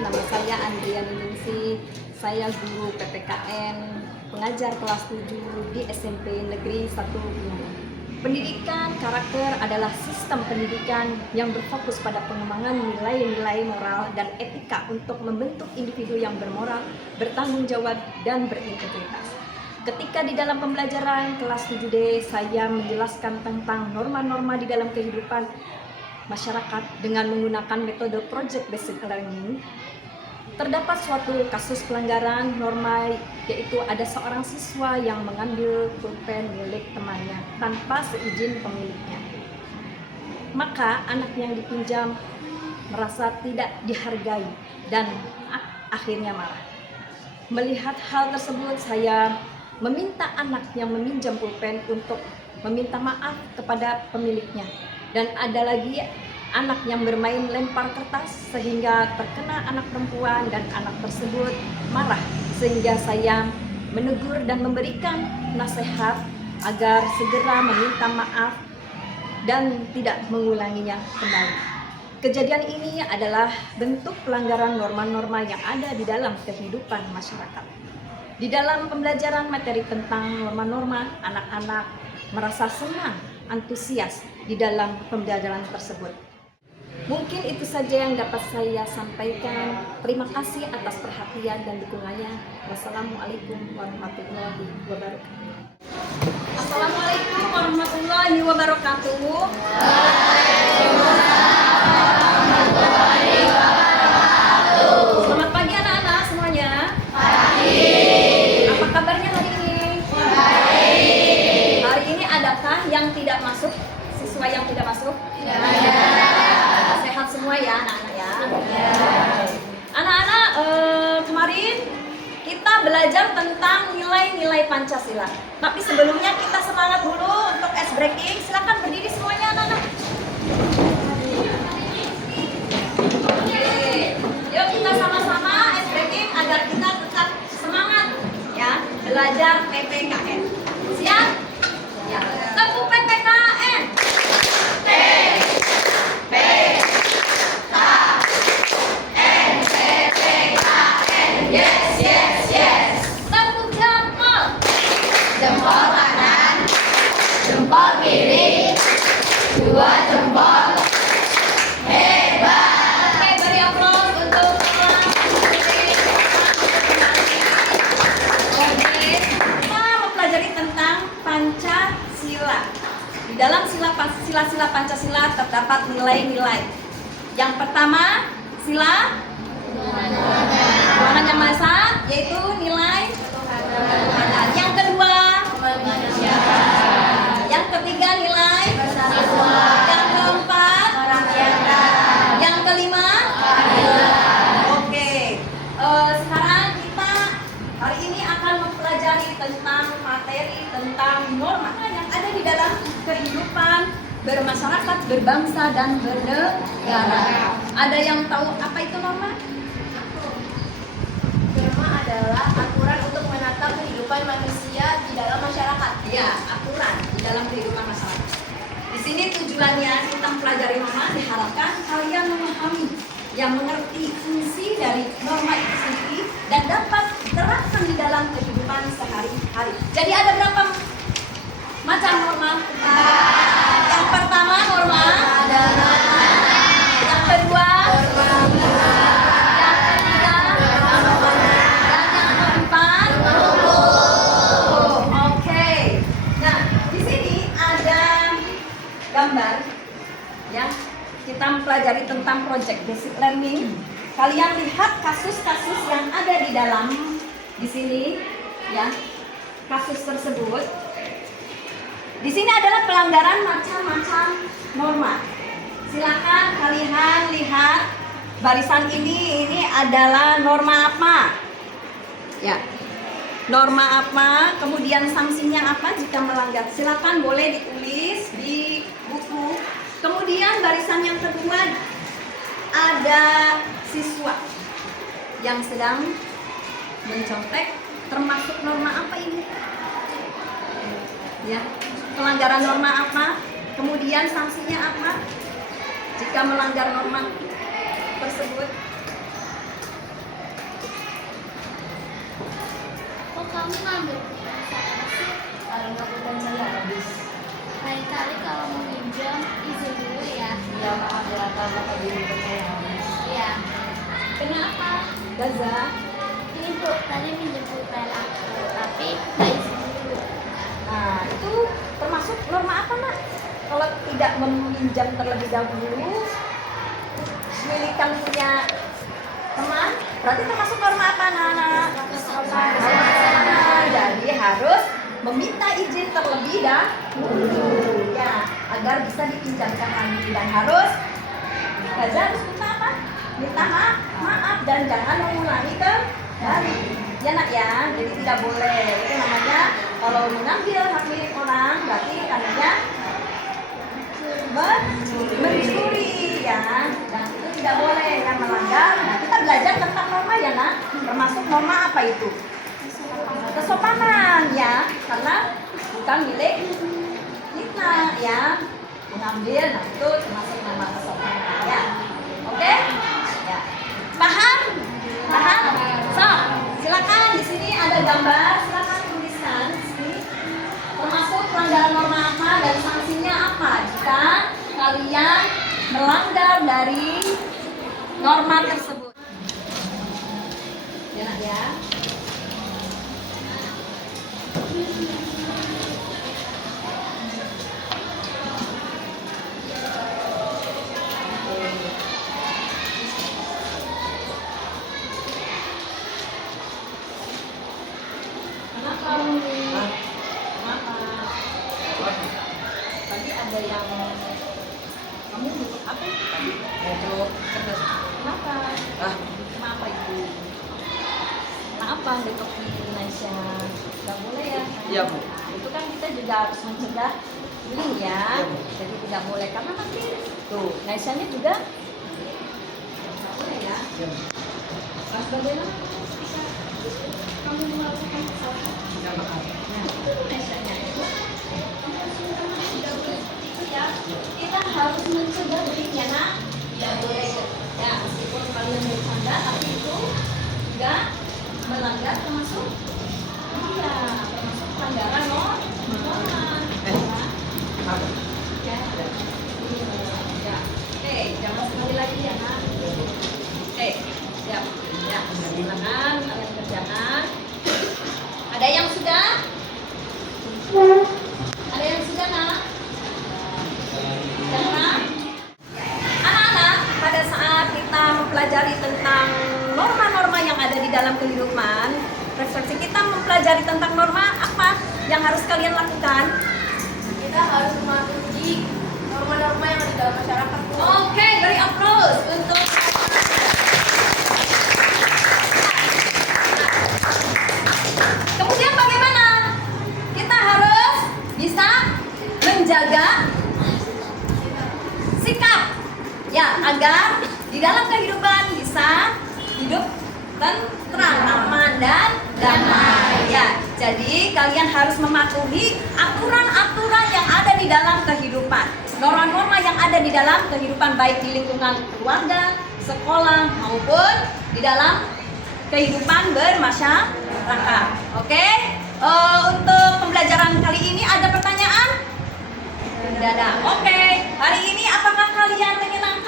perkenalkan, nama saya Andriani Ningsih. Saya guru PPKN, pengajar kelas 7 di SMP Negeri 1 Bumi. Pendidikan karakter adalah sistem pendidikan yang berfokus pada pengembangan nilai-nilai moral dan etika untuk membentuk individu yang bermoral, bertanggung jawab, dan berintegritas. Ketika di dalam pembelajaran kelas 7D, saya menjelaskan tentang norma-norma di dalam kehidupan masyarakat dengan menggunakan metode Project Based Learning. Terdapat suatu kasus pelanggaran norma, yaitu ada seorang siswa yang mengambil pulpen milik temannya tanpa seizin pemiliknya. Maka anak yang dipinjam merasa tidak dihargai dan akhirnya marah. Melihat hal tersebut, saya meminta anak yang meminjam pulpen untuk meminta maaf kepada pemiliknya. Dan ada lagi anak yang bermain lempar kertas sehingga terkena anak perempuan dan anak tersebut marah, sehingga saya menegur dan memberikan nasihat agar segera meminta maaf dan tidak mengulanginya kembali. Kejadian ini adalah bentuk pelanggaran norma-norma yang ada di dalam kehidupan masyarakat. Di dalam pembelajaran materi tentang norma-norma, anak-anak merasa senang, antusias di dalam pembelajaran tersebut. Mungkin itu saja yang dapat saya sampaikan. Terima kasih atas perhatian dan dukungannya. Wassalamualaikum warahmatullahi wabarakatuh. Assalamualaikum warahmatullahi wabarakatuh. Selamat pagi anak-anak semuanya. Pagi. Apa kabarnya hari ini? Baik. Hari ini adakah yang tidak masuk? Siswa yang tidak masuk? Tidak. Sehat semua ya anak-anak ya. Anak-anak, kemarin kita belajar tentang nilai-nilai Pancasila. Tapi sebelumnya kita semangat dulu untuk ice breaking. Silakan berdiri semuanya anak-anak. Oke, yuk kita sama-sama ice breaking agar kita tetap semangat ya belajar PPKN. Siap? Ya. Tepuk PPKN. Yes, yes, yes. Tepuk jempol. Jempol kanan, jempol kiri, dua jempol. Hebat. Oke, beri aplaus untuk kelas. Oke, kita mempelajari tentang Pancasila. Di dalam sila-sila Pancasila terdapat nilai-nilai. Yang pertama, sila Tuhan Yang Maha Esa, yaitu nilai ketuhanan. Yang kedua, yang ketiga nilai persatuan. Yang keempat, yang kelima, oke. Sekarang kita hari ini akan mempelajari tentang materi tentang norma yang ada di dalam kehidupan bermasyarakat, berbangsa dan bernegara. Ada yang tahu apa itu norma? Norma adalah aturan untuk menata kehidupan manusia di dalam masyarakat. Ya, aturan di dalam kehidupan masyarakat. Di sini tujuannya kita mempelajari norma, diharapkan kalian memahami yang mengerti fungsi dari norma itu sendiri dan dapat diterapkan di dalam kehidupan sehari-hari. Jadi ada berapa macam norma? Yang pertama norma adalah yang kedua gambar ya. Kita mempelajari tentang Project Basic Learning. Kalian lihat kasus-kasus yang ada di dalam di sini ya. Kasus tersebut di sini adalah pelanggaran macam-macam norma. Silakan kalian lihat barisan ini adalah norma apa? Ya. Norma apa, kemudian sanksinya apa jika melanggar. Silakan boleh ditulis di buku. Kemudian barisan yang kedua ada siswa yang sedang mencontek, termasuk norma apa ini? Ya, pelanggaran norma apa? Kemudian sanksinya apa jika melanggar norma tersebut? kamu ngambil pulpen saya sih? Karena pulpen saya habis. Lain kali kalau mau minjem, izin dulu ya. Ya maaf ya, karena tadi pulpen saya habis. Iya. Kenapa? Gaza? Ini Bu, tadi minjem pulpen aku, tapi nggak izin dulu. Nah, itu termasuk norma apa, Nak? Kalau tidak meminjam terlebih dahulu, milikan punya teman, berarti termasuk norma apa, Nak? Jadi harus meminta izin terlebih dahulu, ya, agar bisa dipinjamkan lagi dan harus harus minta apa? Minta maaf dan jangan mengulangi kembali. Ya Nak ya, jadi tidak boleh. Itu namanya kalau mengambil hak milik orang berarti namanya mencuri ya. Dan itu tidak boleh yang melanggar. Nah, kita belajar tentang norma ya Nak. Termasuk norma apa itu? Kesopanan ya, karena bukan milik kita ya. Mengambil, nah itu termasuk norma kesopanan ya. Oke? Ya. Paham? Paham? So, silakan di sini ada gambar, silakan tuliskan di sini. Termasuk pelanggaran norma apa dan sanksinya apa jika kalian melanggar dari norma tersebut. Ya Nak ya. Kenapa? Tadi ada yang kamu butuh apa tadi? Untuk kertas. Kenapa? Kenapa itu? Kenapa detok di Indonesia? Gak boleh ya? Iya, Bu. Itu kan kita juga harus mencegah bullying ya. Iya, Bu. Jadi tidak boleh karena nanti tuh Indonesia-nya juga gak boleh ya. Iya. Mas bagaimana bisa kamu melakukan kesalahan? Ya maaf. Nah, itu Indonesia-nya itu kamu harus minta maaf, tidak boleh seperti itu ya. Kita harus mencegah bullying ya Nak. Tidak boleh ya meskipun kalian bercanda tapi itu enggak melanggar termasuk iya termasuk pelanggaran norma. Apa? Ya. Ya. Oke, jangan sekali lagi ya Nak. Oke, siap. Ya, silakan kalian kerjakan. Ada yang sudah? Ada yang sudah Nak? Karena anak-anak pada saat kita mempelajari tentang norma-norma yang ada di dalam kehidupan, refleksi kita mempelajari tentang norma apa yang harus kalian lakukan? Kita harus mematuhi norma-norma yang ada di dalam masyarakat. Bu. Oke, beri applause untuk kemudian bagaimana? Kita harus bisa menjaga sikap ya agar di dalam kehidupan bisa hidup tentram, aman dan damai ya. Jadi kalian harus mematuhi aturan-aturan yang ada di dalam kehidupan, norma-norma yang ada di dalam kehidupan baik di lingkungan keluarga, sekolah maupun di dalam kehidupan bermasyarakat. Oke? Untuk pembelajaran kali ini ada pertanyaan? Tidak ada. Oke. Hari ini apakah kalian menyenangkan?